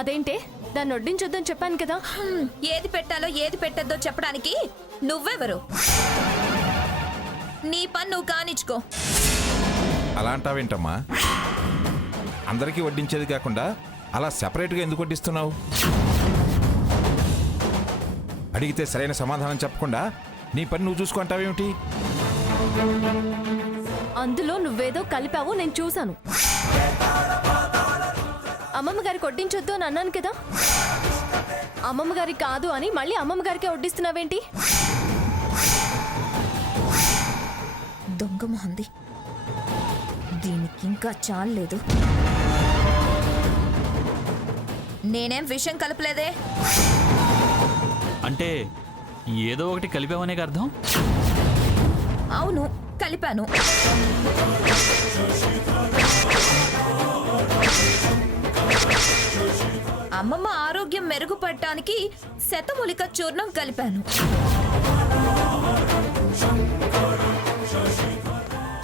అదేంటే దాన్ని వడ్డించొద్దని చెప్పాను కదా. ఏది పెట్టాలో ఏది పెట్టద్దో చెప్పడానికి నువ్వెవరు? నీ పని నువ్వు కానిచ్చుకో. అలా అంటావేంటమ్మా? అందరికీ వడ్డించేది కాకుండా అలా సెపరేట్గా ఎందుకు వడ్డిస్తున్నావు? అడిగితే సరైన సమాధానం చెప్పకుండా నీ పని నువ్వు చూసుకుంటావేమిటి? అందులో నువ్వేదో కలిపావు, నేను చూశాను. అమ్మమ్మ గారికి వడ్డించొద్దు అని అన్నాను కదా. అమ్మమ్మ గారికి కాదు అని మళ్ళీ అమ్మమ్మ గారికే వడ్డిస్తున్నావేంటి? దొంగ మొహంది, దీనికి ఇంకా చాలేదు. నేనేం విషయం కలపలేదే. అంటే ఏదో ఒకటి కలిపావనే అర్థం? అవును, కలిపాను. అమ్మమ్మ ఆరోగ్యం మెరుగుపడటానికి శతమూలిక చూర్ణం కలిపాను.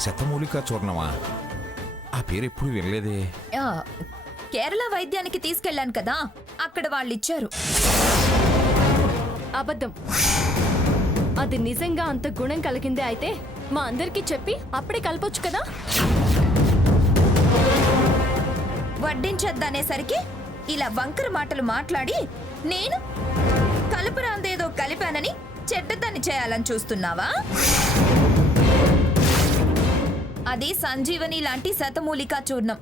శతమూలిక చూర్ణమా? ఆ పేరు ఎప్పుడు వినలేదే. కేరళ వైద్యానికి తీసుకెళ్లాను కదా, అక్కడ వాళ్ళు ఇచ్చారు. అబద్ధం. అది నిజంగా అంత గుణం కలిగిందే అయితే మా అందరికీ చెప్పి అప్పుడే కలపొచ్చు కదా. వడ్డించొద్దనేసరికి ఇలా వంకర మాటలు మాట్లాడి నేను కలుపురాందేదో కలిపానని చెడ్డదాన్ని చేయాలని చూస్తున్నావా? అది సంజీవని లాంటి శతమూలికా చూర్ణం.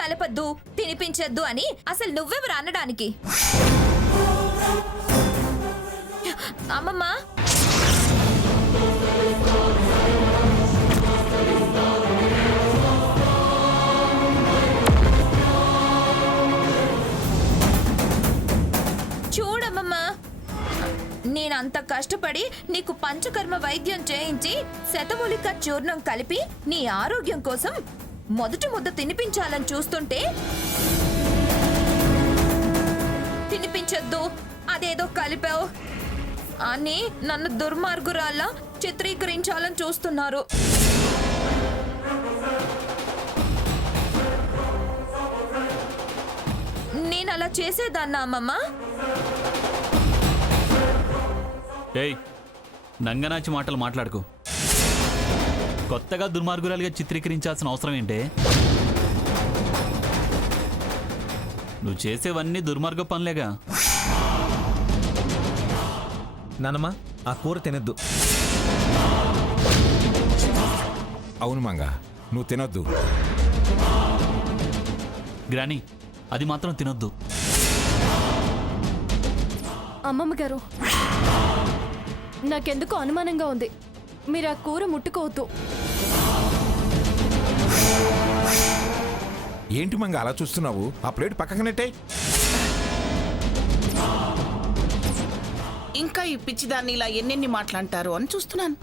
కలపద్దు, తినిపించద్దు అని అసలు నువ్వెవరు అనడానికి? అమ్మమ్మ, చూడమ్మమ్మ, నేనంత కష్టపడి నీకు పంచకర్మ వైద్యం చేయించి శతమూలిక చూర్ణం కలిపి నీ ఆరోగ్యం కోసం మొదటి ముద్ద తినిపించాలని చూస్తుంటే తినిపించొద్దు, అదేదో కలిపావు అని నన్ను దుర్మార్గురాల్లా చిత్రీకరించాలని చూస్తున్నారు. నేను అలా చేసేదాన్నా అమ్మమ్మ? ఏయ్, నంగనాచి మాటలు మాట్లాడుకో. కొత్తగా దుర్మార్గురాలుగా చిత్రీకరించాల్సిన అవసరం ఏంటే? నువ్వు చేసేవన్నీ దుర్మార్గ పనులేగా. నానమ్మ, ఆ కూర తినద్దు. అవును మంగ, నువ్వు తినొద్దు. గ్రాని, అది మాత్రం తినొద్దు. అమ్మమ్మ గారు, నాకెందుకో అనుమానంగా ఉంది. మీరు ఆ కూర ముట్టుకోవద్దు. ఏంటి మంగ అలా చూస్తున్నావు? ఆ ప్లేట్ పక్కకు నెట్టే. ఇంకా ఈ పిచ్చిదాన్ని ఇలా ఎన్నెన్ని మాట్లాంటారు అని చూస్తున్నాను.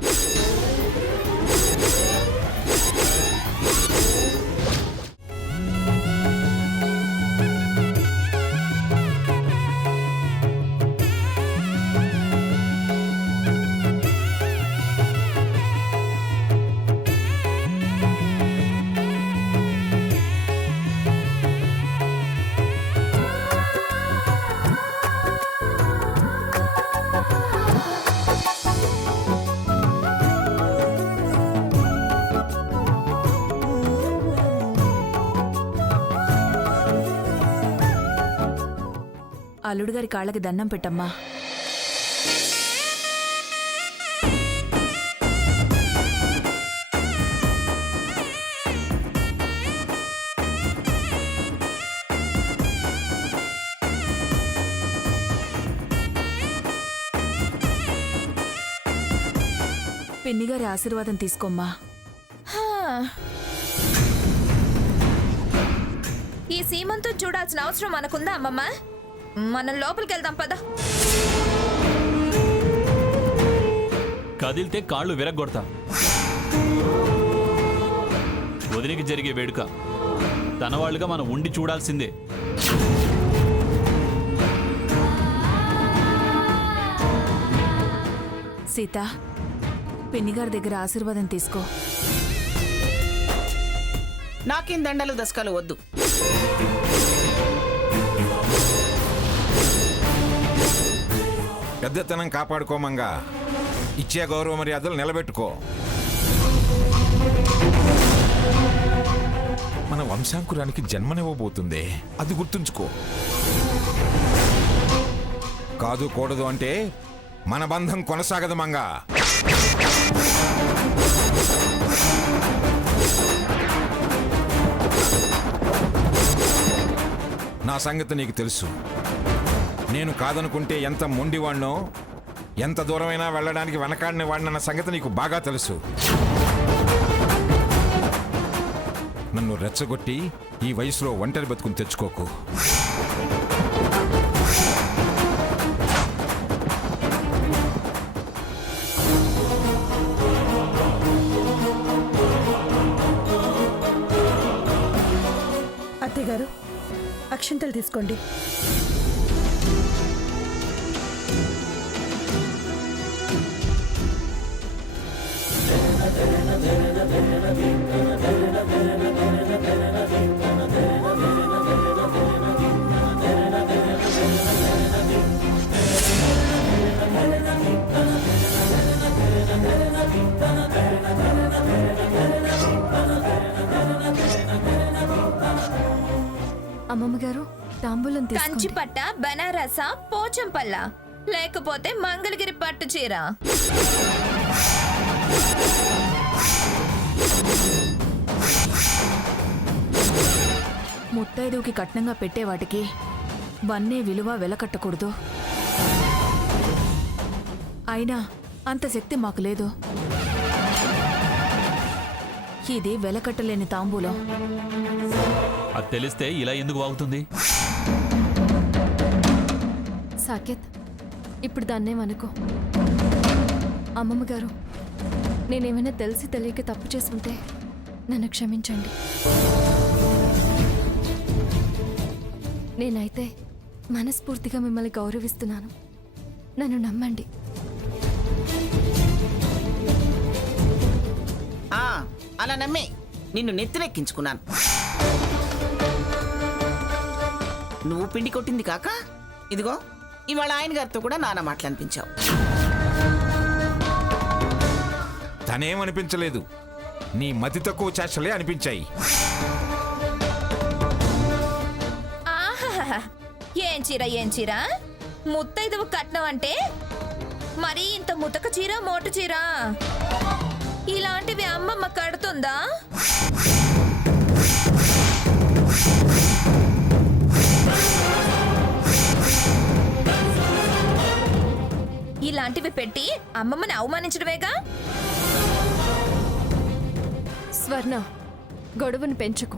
అల్లుడు గారి కాళ్ళకి దండం పెట్టమ్మా. పిన్నిగారి ఆశీర్వాదం తీసుకోమ్మా. ఈ సీమంతం చూడాల్సిన అవసరం మనకుందా అమ్మమ్మ? మనం లోపలికి వెళ్దాం పద. కదిలితే కాళ్ళు విరగ్గొడతా. వదిలికి జరిగే వేడుక తన వాళ్ళుగా మనం ఉండి చూడాల్సిందే. సీత, పిన్నిగారి దగ్గర ఆశీర్వాదం తీసుకో. నాకేం దండలు దశకాలు వద్దు. పెద్దతనం కాపాడుకోమంగా. ఇచ్చే గౌరవ మర్యాదలు నిలబెట్టుకో. మన వంశాంకురానికి జన్మనివ్వబోతుంది, అది గుర్తుంచుకో. కాదు కూడదు అంటే మన బంధం కొనసాగదు మంగా. నా సంగతి నీకు తెలుసు. నేను కాదనుకుంటే ఎంత మొండివాణ్ణో, ఎంత దూరమైనా వెళ్ళడానికి వెనకాడిన వాడినన్న సంగతి నీకు బాగా తెలుసు. నన్ను రెచ్చగొట్టి ఈ వయసులో ఒంటరి బతుకుని తెచ్చుకోకు. అత్తయ్య గారు, అక్షింతలు తీసుకోండి. అమ్మమ్మ గారు తాంబూలం తీసుకోండి. కంచిపట్ట, బనారస, పోచంపల్ల, లేకపోతే మంగళగిరి పట్టు చీర. ముత్తైదువుకి కట్నంగా పెట్టే వాటికి వన్నే విలువ వెలకట్టకూడదు. అయినా అంత శక్తి మాకు లేదు. ఇది వెలకట్టలేని తాంబూలం. అది తెలిస్తే ఇలా ఎందుకు వాగుతుంది? సాకేత్, ఇప్పుడు దాన్నేమనుకో. అమ్మమ్మ గారు, నేనేమైనా తెలిసి తెలియక తప్పు చేసుంటే నన్ను క్షమించండి. నేనైతే మనస్ఫూర్తిగా మిమ్మల్ని గౌరవిస్తున్నాను. నన్ను నమ్మండి. అలా నమ్మే నిన్ను నెత్తినెక్కించుకున్నాను. నువ్వు పిండి కొట్టింది కాక ఇదిగో ఇవాళ ఆయన గారితో కూడా నాన్న మాటలనిపించావు. తనేమనిపించలేదు, నీ మతి తక్కువ చేష్టలే అనిపించాయి. ఆహాహా, ఏం చీర ఏం చీర! ముత్తైదువు కట్నం అంటే మరీ ఇంత ముతక చీర, మోటు చీర ఇలాంటివి అమ్మమ్మ కడుతుందా? ఇలాంటివి పెట్టి అమ్మమ్మని అవమానించడమేగా. స్వర్ణ, గొడవను పెంచుకు.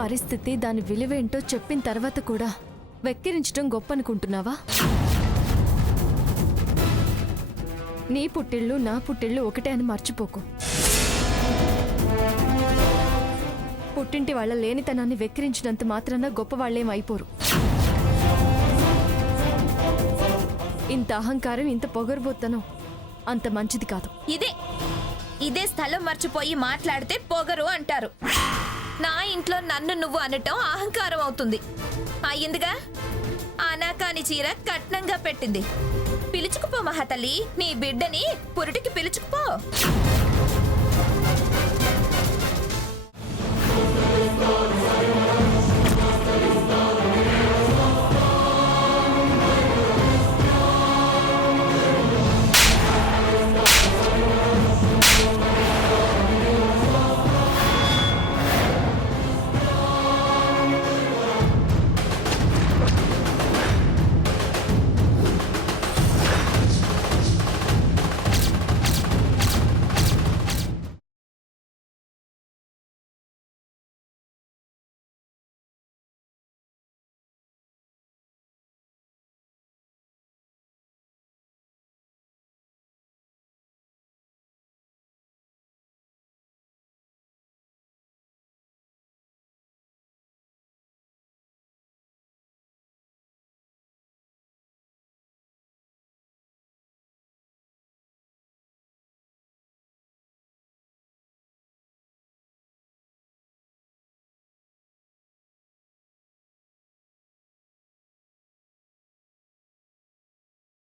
పరిస్థితి దాని విలువేంటో చెప్పిన తర్వాత కూడా వెక్కిరించడం గొప్ప అనుకుంటున్నావా? నీ పుట్టిళ్ళు నా పుట్టిళ్ళు ఒకటే అని మర్చిపోకు. పుట్టింటి వాళ్ళ లేనితనాన్ని వెక్కిరించినంత మాత్రాన గొప్ప వాళ్ళేం అయిపోరు. ఇంత అహంకారం, ఇంత పొగరుబోతనం అంత మంచిది కాదు. ఇదే స్థలం మర్చిపోయి మాట్లాడితే పొగరు అంటారు. నా ఇంట్లో నన్ను నువ్వు అనటం అహంకారం అవుతుంది. అయ్యిందిగా, అనాకాని చీర కట్నంగా పెట్టింది. పిలుచుకుపో మహాతల్లి, నీ బిడ్డని పురిటికి పిలుచుకుపో.